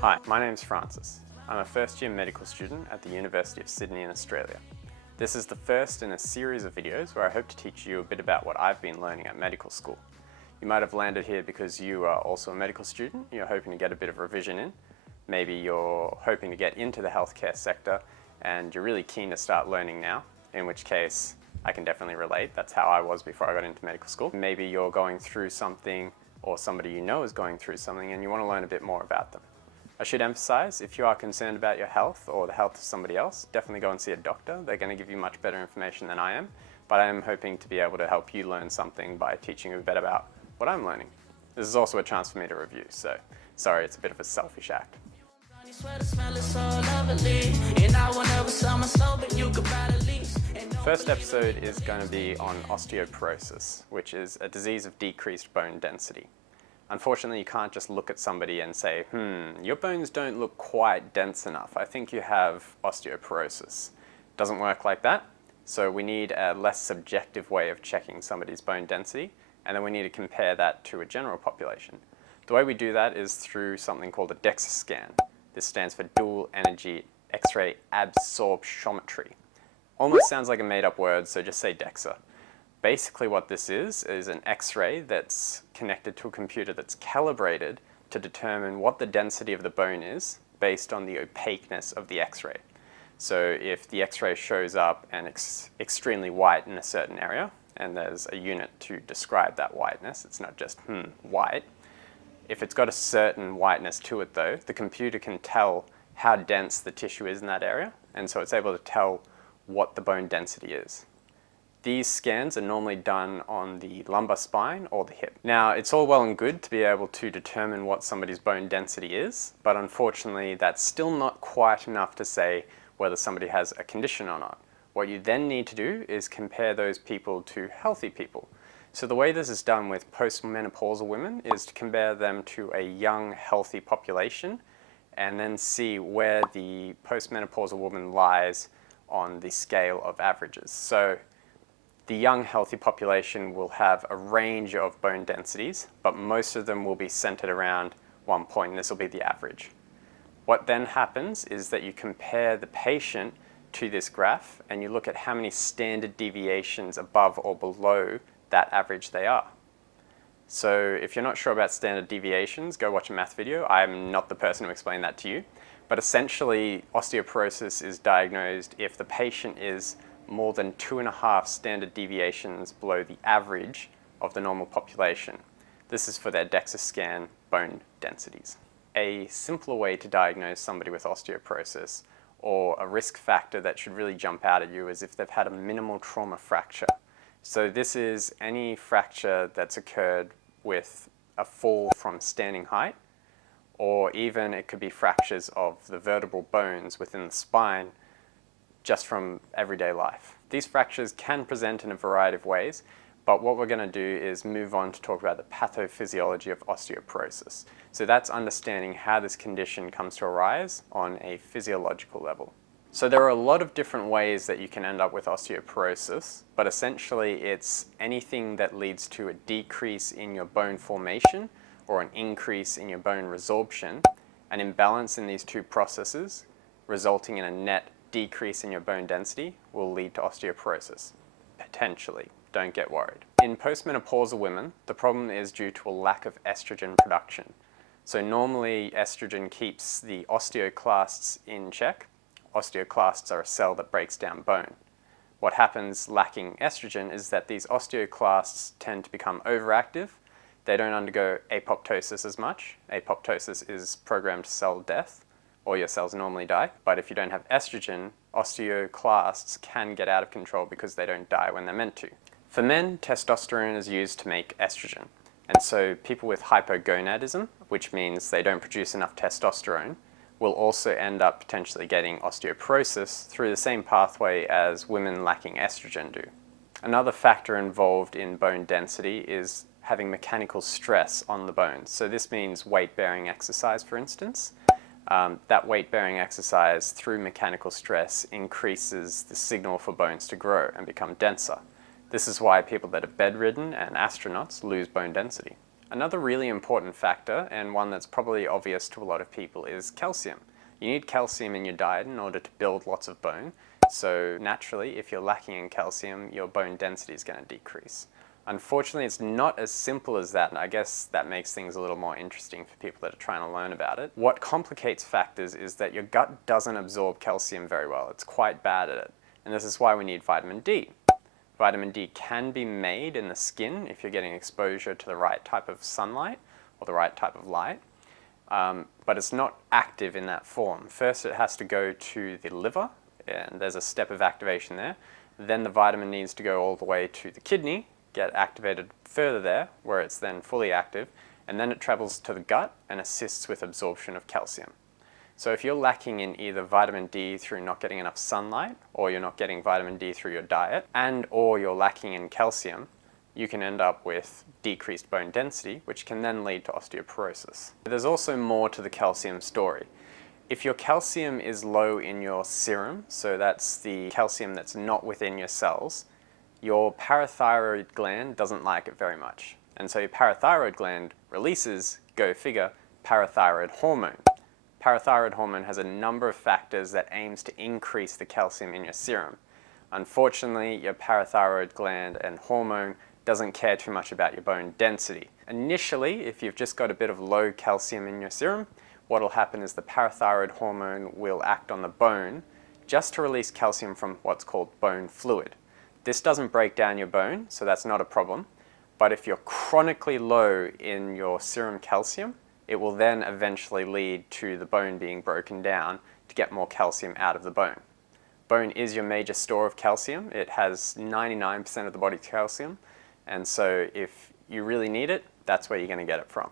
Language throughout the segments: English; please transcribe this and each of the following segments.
Hi, my name's Francis. I'm a first-year medical student at the University of Sydney in Australia. This is the first in a series of videos where I hope to teach you a bit about what I've been learning at medical school. You might have landed here because you are also a medical student, you're hoping to get a bit of revision in. Maybe you're hoping to get into the healthcare sector and you're really keen to start learning now, in which case I can definitely relate. That's how I was before I got into medical school. Maybe you're going through something or somebody you know is going through something and you want to learn a bit more about them. I should emphasize, if you are concerned about your health or the health of somebody else, definitely go and see a doctor. They're going to give you much better information than I am, but I am hoping to be able to help you learn something by teaching you a bit about what I'm learning. This is also a chance for me to review, so sorry, it's a bit of a selfish act. First episode is going to be on osteoporosis, which is a disease of decreased bone density. Unfortunately, you can't just look at somebody and say, your bones don't look quite dense enough. I think you have osteoporosis. It doesn't work like that. So we need a less subjective way of checking somebody's bone density, and then we need to compare that to a general population. The way we do that is through something called a DEXA scan. This stands for dual energy X-ray absorptiometry. Almost sounds like a made-up word, so just say DEXA. Basically what this is an X-ray that's connected to a computer that's calibrated to determine what the density of the bone is based on the opaqueness of the X-ray. So if the X-ray shows up and it's extremely white in a certain area, and there's a unit to describe that whiteness, it's not just white. If it's got a certain whiteness to it though, the computer can tell how dense the tissue is in that area, and so it's able to tell what the bone density is. These scans are normally done on the lumbar spine or the hip. Now, it's all well and good to be able to determine what somebody's bone density is, but unfortunately that's still not quite enough to say whether somebody has a condition or not. What you then need to do is compare those people to healthy people. So the way this is done with postmenopausal women is to compare them to a young, healthy population and then see where the postmenopausal woman lies on the scale of averages. So the young, healthy population will have a range of bone densities, but most of them will be centered around one point, and this will be the average. What then happens is that you compare the patient to this graph, and you look at how many standard deviations above or below that average they are. So if you're not sure about standard deviations, go watch a math video. I'm not the person to explain that to you. But essentially, osteoporosis is diagnosed if the patient is more than 2.5 standard deviations below the average of the normal population. This is for their DEXA scan bone densities. A simpler way to diagnose somebody with osteoporosis, or a risk factor that should really jump out at you, is if they've had a minimal trauma fracture. So this is any fracture that's occurred with a fall from standing height, or even it could be fractures of the vertebral bones within the spine just from everyday life. These fractures can present in a variety of ways, but what we're going to do is move on to talk about the pathophysiology of osteoporosis. So that's understanding how this condition comes to arise on a physiological level. So there are a lot of different ways that you can end up with osteoporosis, but essentially it's anything that leads to a decrease in your bone formation or an increase in your bone resorption, an imbalance in these two processes resulting in a net decrease in your bone density will lead to osteoporosis. Potentially. Don't get worried. In postmenopausal women, the problem is due to a lack of estrogen production. So normally estrogen keeps the osteoclasts in check. Osteoclasts are a cell that breaks down bone. What happens lacking estrogen is that these osteoclasts tend to become overactive. They don't undergo apoptosis as much. Apoptosis is programmed cell death, or your cells normally die. But if you don't have estrogen, osteoclasts can get out of control because they don't die when they're meant to. For men, testosterone is used to make estrogen. And so people with hypogonadism, which means they don't produce enough testosterone, will also end up potentially getting osteoporosis through the same pathway as women lacking estrogen do. Another factor involved in bone density is having mechanical stress on the bones. So this means weight-bearing exercise, for instance. That weight-bearing exercise through mechanical stress increases the signal for bones to grow and become denser. This is why people that are bedridden and astronauts lose bone density. Another really important factor, and one that's probably obvious to a lot of people, is calcium. You need calcium in your diet in order to build lots of bone. So naturally, if you're lacking in calcium, your bone density is going to decrease. Unfortunately, it's not as simple as that, and I guess that makes things a little more interesting for people that are trying to learn about it. What complicates factors is that your gut doesn't absorb calcium very well. It's quite bad at it, and this is why we need vitamin D. Vitamin D can be made in the skin if you're getting exposure to the right type of sunlight or the right type of light, but it's not active in that form. First, it has to go to the liver, and there's a step of activation there. Then the vitamin needs to go all the way to the kidney, get activated further there, where it's then fully active, and then it travels to the gut and assists with absorption of calcium. So if you're lacking in either vitamin D through not getting enough sunlight, or you're not getting vitamin D through your diet, and or you're lacking in calcium, you can end up with decreased bone density, which can then lead to osteoporosis. There's also more to the calcium story. If your calcium is low in your serum, so that's the calcium that's not within your cells, your parathyroid gland doesn't like it very much. And so your parathyroid gland releases, go figure, parathyroid hormone. Parathyroid hormone has a number of factors that aims to increase the calcium in your serum. Unfortunately, your parathyroid gland and hormone doesn't care too much about your bone density. Initially, if you've just got a bit of low calcium in your serum, what will happen is the parathyroid hormone will act on the bone just to release calcium from what's called bone fluid. This doesn't break down your bone, so that's not a problem. But if you're chronically low in your serum calcium, it will then eventually lead to the bone being broken down to get more calcium out of the bone. Bone is your major store of calcium. It has 99% of the body's calcium, and so if you really need it, that's where you're going to get it from.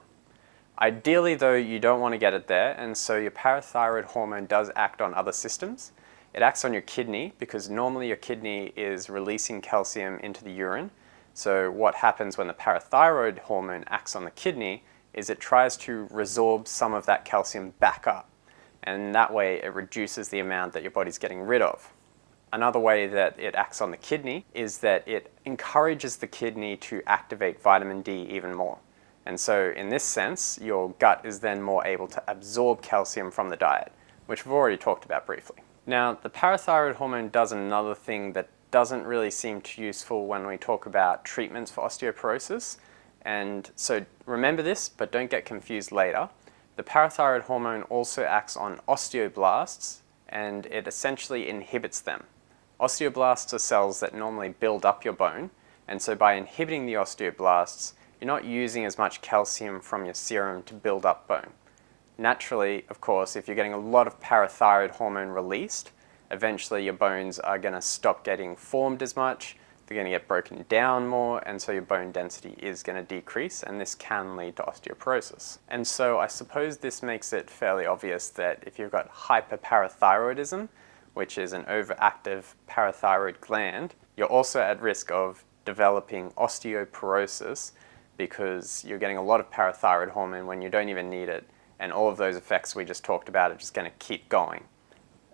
Ideally though, you don't want to get it there, and so your parathyroid hormone does act on other systems. It acts on your kidney because normally your kidney is releasing calcium into the urine. So what happens when the parathyroid hormone acts on the kidney is it tries to resorb some of that calcium back up, and that way it reduces the amount that your body's getting rid of. Another way that it acts on the kidney is that it encourages the kidney to activate vitamin D even more. And so in this sense, your gut is then more able to absorb calcium from the diet, which we've already talked about briefly. Now, the parathyroid hormone does another thing that doesn't really seem too useful when we talk about treatments for osteoporosis. And so remember this, but don't get confused later. The parathyroid hormone also acts on osteoblasts, and it essentially inhibits them. Osteoblasts are cells that normally build up your bone, and so by inhibiting the osteoblasts, you're not using as much calcium from your serum to build up bone. Naturally, of course, if you're getting a lot of parathyroid hormone released, eventually your bones are going to stop getting formed as much, they're going to get broken down more, and so your bone density is going to decrease, and this can lead to osteoporosis. And so I suppose this makes it fairly obvious that if you've got hyperparathyroidism, which is an overactive parathyroid gland, you're also at risk of developing osteoporosis because you're getting a lot of parathyroid hormone when you don't even need it, and all of those effects we just talked about are just going to keep going.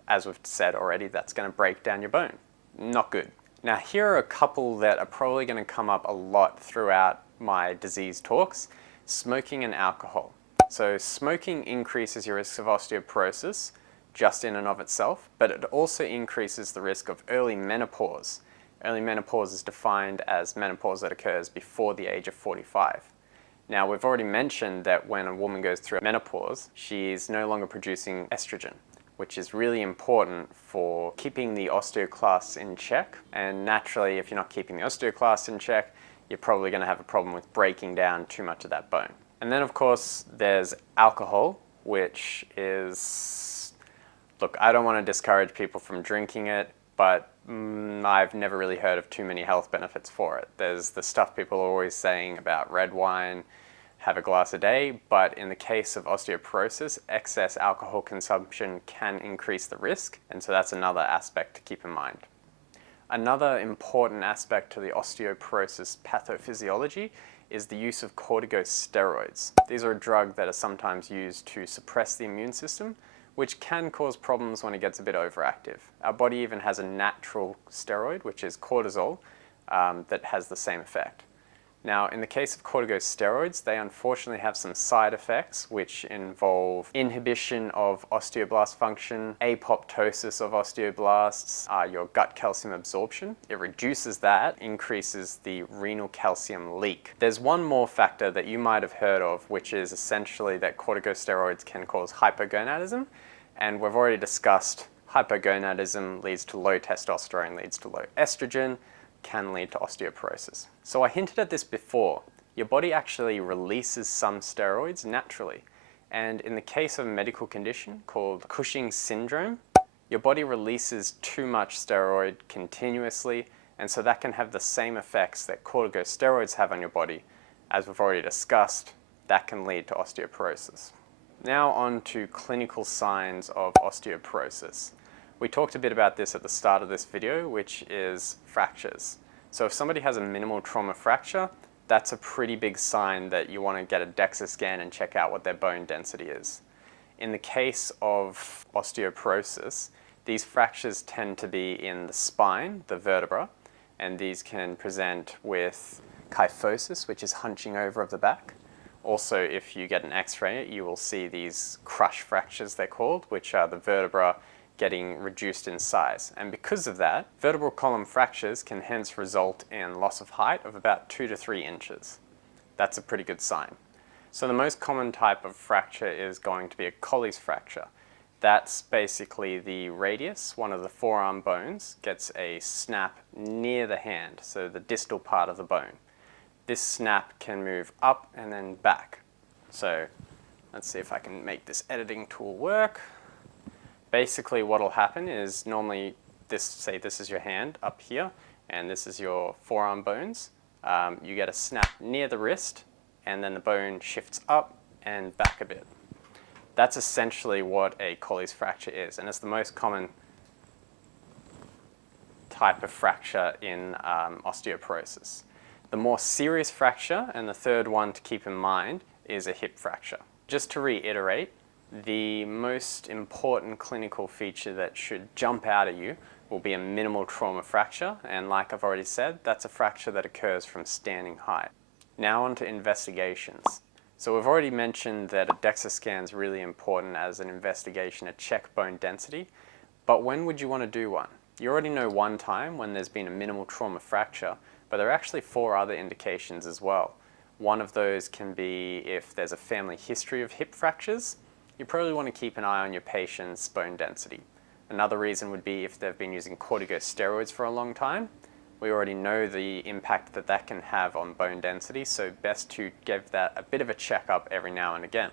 As we've said already, that's going to break down your bone. Not good. Now here are a couple that are probably going to come up a lot throughout my disease talks: smoking and alcohol. So smoking increases your risk of osteoporosis just in and of itself, but it also increases the risk of early menopause. Early menopause is defined as menopause that occurs before the age of 45. Now we've already mentioned that when a woman goes through menopause, she's no longer producing estrogen, which is really important for keeping the osteoclasts in check. And naturally, if you're not keeping the osteoclasts in check, you're probably going to have a problem with breaking down too much of that bone. And then of course there's alcohol, which is, look, I don't want to discourage people from drinking it, but I've never really heard of too many health benefits for it. There's the stuff people are always saying about red wine, have a glass a day, but in the case of osteoporosis, excess alcohol consumption can increase the risk, and so that's another aspect to keep in mind. Another important aspect to the osteoporosis pathophysiology is the use of corticosteroids. These are a drug that are sometimes used to suppress the immune system, which can cause problems when it gets a bit overactive. Our body even has a natural steroid, which is cortisol, that has the same effect. Now, in the case of corticosteroids, they unfortunately have some side effects which involve inhibition of osteoblast function, apoptosis of osteoblasts, your gut calcium absorption. It reduces that, increases the renal calcium leak. There's one more factor that you might have heard of, which is essentially that corticosteroids can cause hypogonadism, and we've already discussed hypogonadism leads to low testosterone, leads to low estrogen, can lead to osteoporosis. So I hinted at this before. Your body actually releases some steroids naturally. And in the case of a medical condition called Cushing's syndrome, your body releases too much steroid continuously, and so that can have the same effects that corticosteroids have on your body. As we've already discussed, that can lead to osteoporosis. Now on to clinical signs of osteoporosis. We talked a bit about this at the start of this video, which is fractures. So if somebody has a minimal trauma fracture, that's a pretty big sign that you want to get a DEXA scan and check out what their bone density is. In the case of osteoporosis, these fractures tend to be in the spine, the vertebra, and these can present with kyphosis, which is hunching over of the back. Also, if you get an x-ray, you will see these crush fractures, they're called, which are the vertebra getting reduced in size. And because of that, vertebral column fractures can hence result in loss of height of about 2 to 3 inches. That's a pretty good sign. So the most common type of fracture is going to be a Colles fracture. That's basically the radius, one of the forearm bones, gets a snap near the hand, so the distal part of the bone. This snap can move up and then back. So let's see if I can make this editing tool work. Basically what will happen is normally say this is your hand up here and this is your forearm bones. You get a snap near the wrist and then the bone shifts up and back a bit. That's essentially what a Colles fracture is, and it's the most common type of fracture in osteoporosis. The more serious fracture, and the third one to keep in mind, is a hip fracture. Just to reiterate, the most important clinical feature that should jump out at you will be a minimal trauma fracture, and like I've already said, that's a fracture that occurs from standing high. Now on to investigations. So we've already mentioned that a DEXA scan is really important as an investigation to check bone density, but when would you want to do one? You already know one time when there's been a minimal trauma fracture, but there are actually 4 other indications as well. One of those can be if there's a family history of hip fractures. You probably want to keep an eye on your patient's bone density. Another reason would be if they've been using corticosteroids for a long time. We already know the impact that that can have on bone density, so best to give that a bit of a checkup every now and again.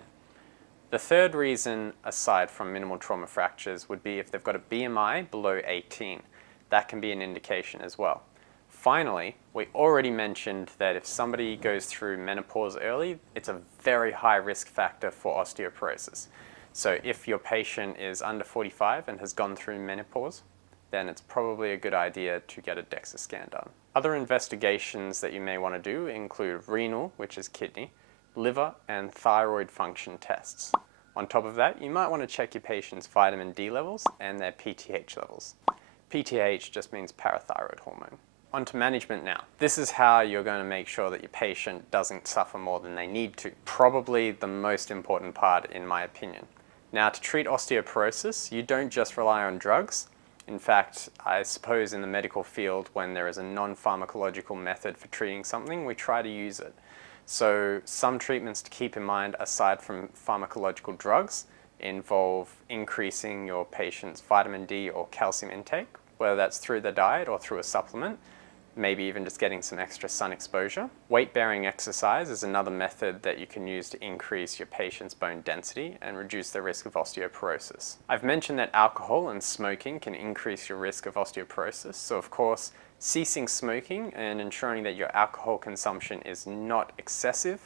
The third reason, aside from minimal trauma fractures, would be if they've got a BMI below 18. That can be an indication as well. Finally, we already mentioned that if somebody goes through menopause early, it's a very high risk factor for osteoporosis. So if your patient is under 45 and has gone through menopause, then it's probably a good idea to get a DEXA scan done. Other investigations that you may want to do include renal, which is kidney, liver, and thyroid function tests. On top of that, you might want to check your patient's vitamin D levels and their PTH levels. PTH just means parathyroid hormone. On to management now. This is how you're going to make sure that your patient doesn't suffer more than they need to. Probably the most important part, in my opinion. Now, to treat osteoporosis, you don't just rely on drugs. In fact, I suppose in the medical field, when there is a non-pharmacological method for treating something, we try to use it. So some treatments to keep in mind, aside from pharmacological drugs, involve increasing your patient's vitamin D or calcium intake, whether that's through the diet or through a supplement, maybe even just getting some extra sun exposure. Weight-bearing exercise is another method that you can use to increase your patient's bone density and reduce the risk of osteoporosis. I've mentioned that alcohol and smoking can increase your risk of osteoporosis, so of course, ceasing smoking and ensuring that your alcohol consumption is not excessive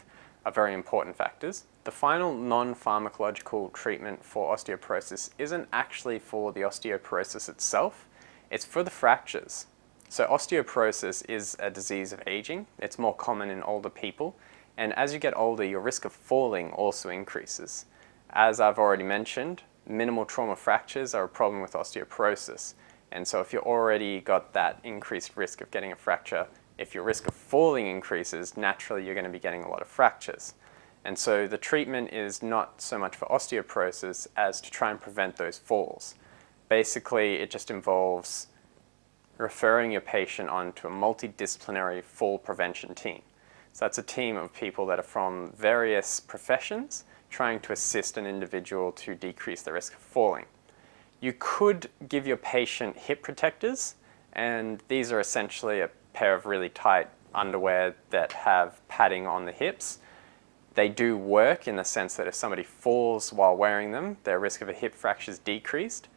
are very important factors. The final non-pharmacological treatment for osteoporosis isn't actually for the osteoporosis itself, it's for the fractures. So osteoporosis is a disease of aging. It's more common in older people, and as you get older, your risk of falling also increases. As I've already mentioned, minimal trauma fractures are a problem with osteoporosis, and so if you've already got that increased risk of getting a fracture, If your risk of falling increases, naturally you're going to be getting a lot of fractures. And so the treatment is not so much for osteoporosis as to try and prevent those falls. Basically, it just involves referring your patient onto a multidisciplinary fall prevention team. So that's a team of people that are from various professions trying to assist an individual to decrease the risk of falling. You could give your patient hip protectors, and these are essentially a pair of really tight underwear that have padding on the hips. They do work in the sense that if somebody falls while wearing them, their risk of a hip fracture is decreased,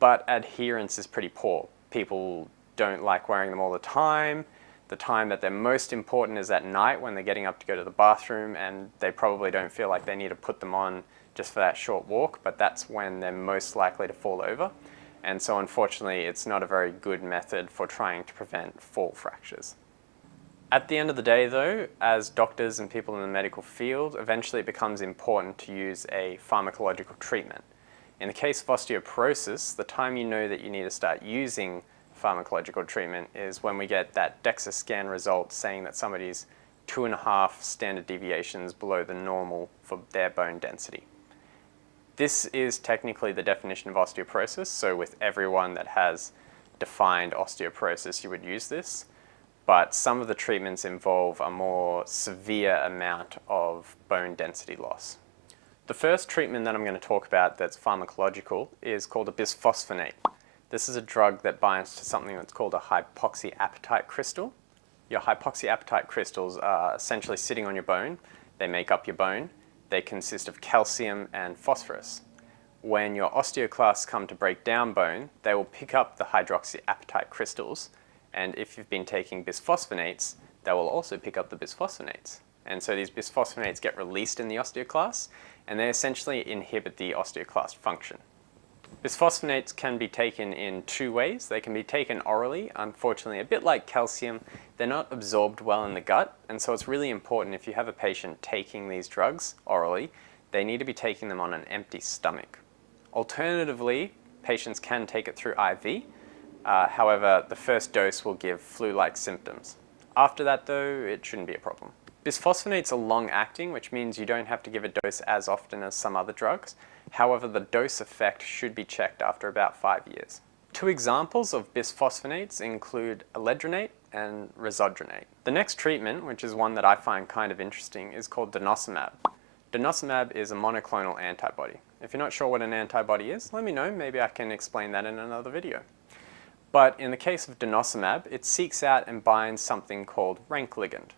but adherence is pretty poor. People don't like wearing them all the time. The time that they're most important is at night when they're getting up to go to the bathroom, and they probably don't feel like they need to put them on just for that short walk, but that's when they're most likely to fall over. And so unfortunately, it's not a very good method for trying to prevent fall fractures. At the end of the day though, as doctors and people in the medical field, eventually it becomes important to use a pharmacological treatment. In the case of osteoporosis, the time you know that you need to start using pharmacological treatment is when we get that DEXA scan result saying that somebody's 2.5 standard deviations below the normal for their bone density. This is technically the definition of osteoporosis, so with everyone that has defined osteoporosis you would use this. But some of the treatments involve a more severe amount of bone density loss. The first treatment that I'm going to talk about that's pharmacological is called a bisphosphonate. This is a drug that binds to something that's called a hypoxyapatite crystal. Your hypoxyapatite crystals are essentially sitting on your bone. They make up your bone. They consist of calcium and phosphorus. When your osteoclasts come to break down bone, they will pick up the hydroxyapatite crystals, and if you've been taking bisphosphonates, they will also pick up the bisphosphonates. And so these bisphosphonates get released in the osteoclast, and they essentially inhibit the osteoclast function. Bisphosphonates can be taken in two ways. They can be taken orally. Unfortunately, a bit like calcium, they're not absorbed well in the gut, and so it's really important if you have a patient taking these drugs orally, they need to be taking them on an empty stomach. Alternatively, patients can take it through IV. However, the first dose will give flu-like symptoms. After that though, it shouldn't be a problem. Bisphosphonates are long-acting, which means you don't have to give a dose as often as some other drugs. However, the dose effect should be checked after about 5 years. Two examples of bisphosphonates include alendronate and risodronate. The next treatment, which is one that I find kind of interesting, is called denosumab. Denosumab is a monoclonal antibody. If you're not sure what an antibody is, let me know. Maybe I can explain that in another video. But in the case of denosumab, it seeks out and binds something called rank ligand.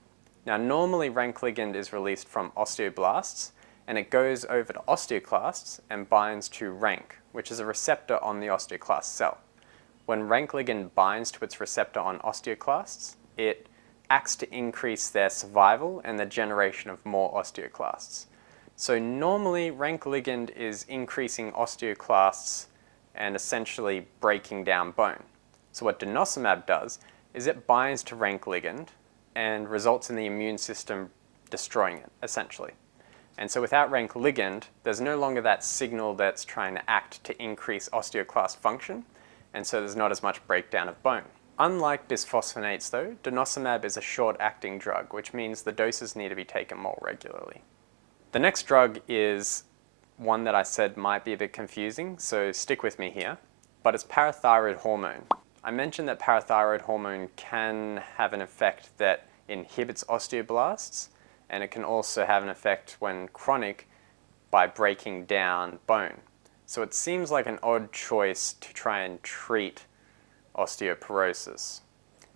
Now normally rank ligand is released from osteoblasts, and it goes over to osteoclasts and binds to rank, which is a receptor on the osteoclast cell. When rank ligand binds to its receptor on osteoclasts, it acts to increase their survival and the generation of more osteoclasts. So normally rank ligand is increasing osteoclasts and essentially breaking down bone. So what denosumab does is it binds to rank ligand and results in the immune system destroying it, essentially. And so without rank ligand, there's no longer that signal that's trying to act to increase osteoclast function, and so there's not as much breakdown of bone. Unlike bisphosphonates though, denosumab is a short-acting drug, which means the doses need to be taken more regularly. The next drug is one that I said might be a bit confusing, so stick with me here, but it's parathyroid hormone. I mentioned that parathyroid hormone can have an effect that inhibits osteoblasts, and it can also have an effect when chronic by breaking down bone. So it seems like an odd choice to try and treat osteoporosis.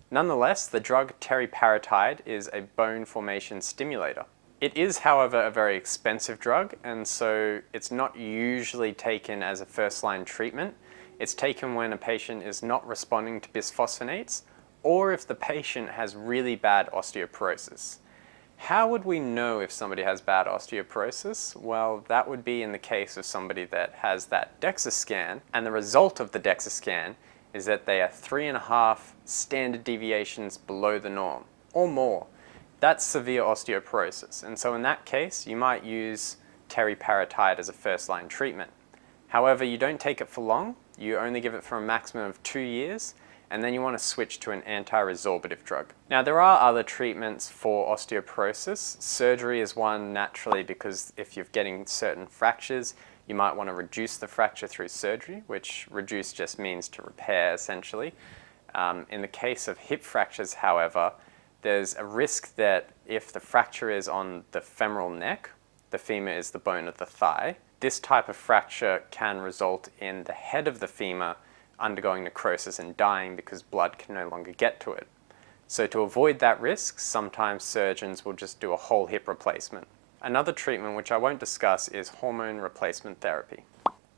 Nonetheless, the drug teriparatide is a bone formation stimulator. It is, however, a very expensive drug, and so it's not usually taken as a first-line treatment. It's taken when a patient is not responding to bisphosphonates, or if the patient has really bad osteoporosis. How would we know if somebody has bad osteoporosis? Well, that would be in the case of somebody that has that DEXA scan, and the result of the DEXA scan is that they are 3.5 standard deviations below the norm, or more. That's severe osteoporosis, and so in that case, you might use teriparatide as a first-line treatment. However, you don't take it for long. You only give it for a maximum of 2 years, and then you want to switch to an anti-resorbative drug. Now, there are other treatments for osteoporosis. Surgery is one naturally, because if you're getting certain fractures, you might want to reduce the fracture through surgery, which reduce just means to repair essentially. In the case of hip fractures, however, there's a risk that if the fracture is on the femoral neck, the femur is the bone of the thigh, this type of fracture can result in the head of the femur undergoing necrosis and dying because blood can no longer get to it. So to avoid that risk, sometimes surgeons will just do a whole hip replacement. Another treatment, which I won't discuss, is hormone replacement therapy.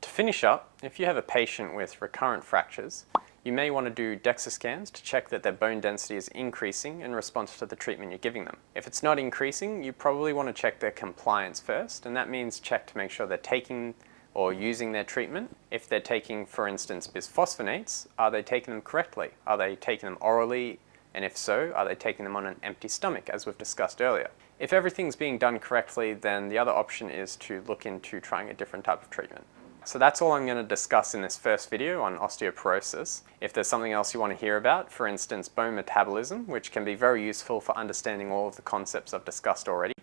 To finish up, if you have a patient with recurrent fractures, you may want to do DEXA scans to check that their bone density is increasing in response to the treatment you're giving them. If it's not increasing, you probably want to check their compliance first, and that means check to make sure they're taking or using their treatment. If they're taking, for instance, bisphosphonates, are they taking them correctly? Are they taking them orally? And if so, are they taking them on an empty stomach, as we've discussed earlier? If everything's being done correctly, then the other option is to look into trying a different type of treatment. So that's all I'm going to discuss in this first video on osteoporosis. If there's something else you want to hear about, for instance, bone metabolism, which can be very useful for understanding all of the concepts I've discussed already,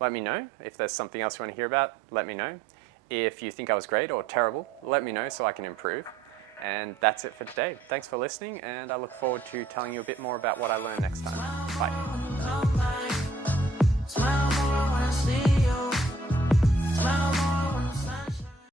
let me know. If there's something else you want to hear about, let me know. If you think I was great or terrible, let me know so I can improve. And that's it for today. Thanks for listening, and I look forward to telling you a bit more about what I learned next time. Bye.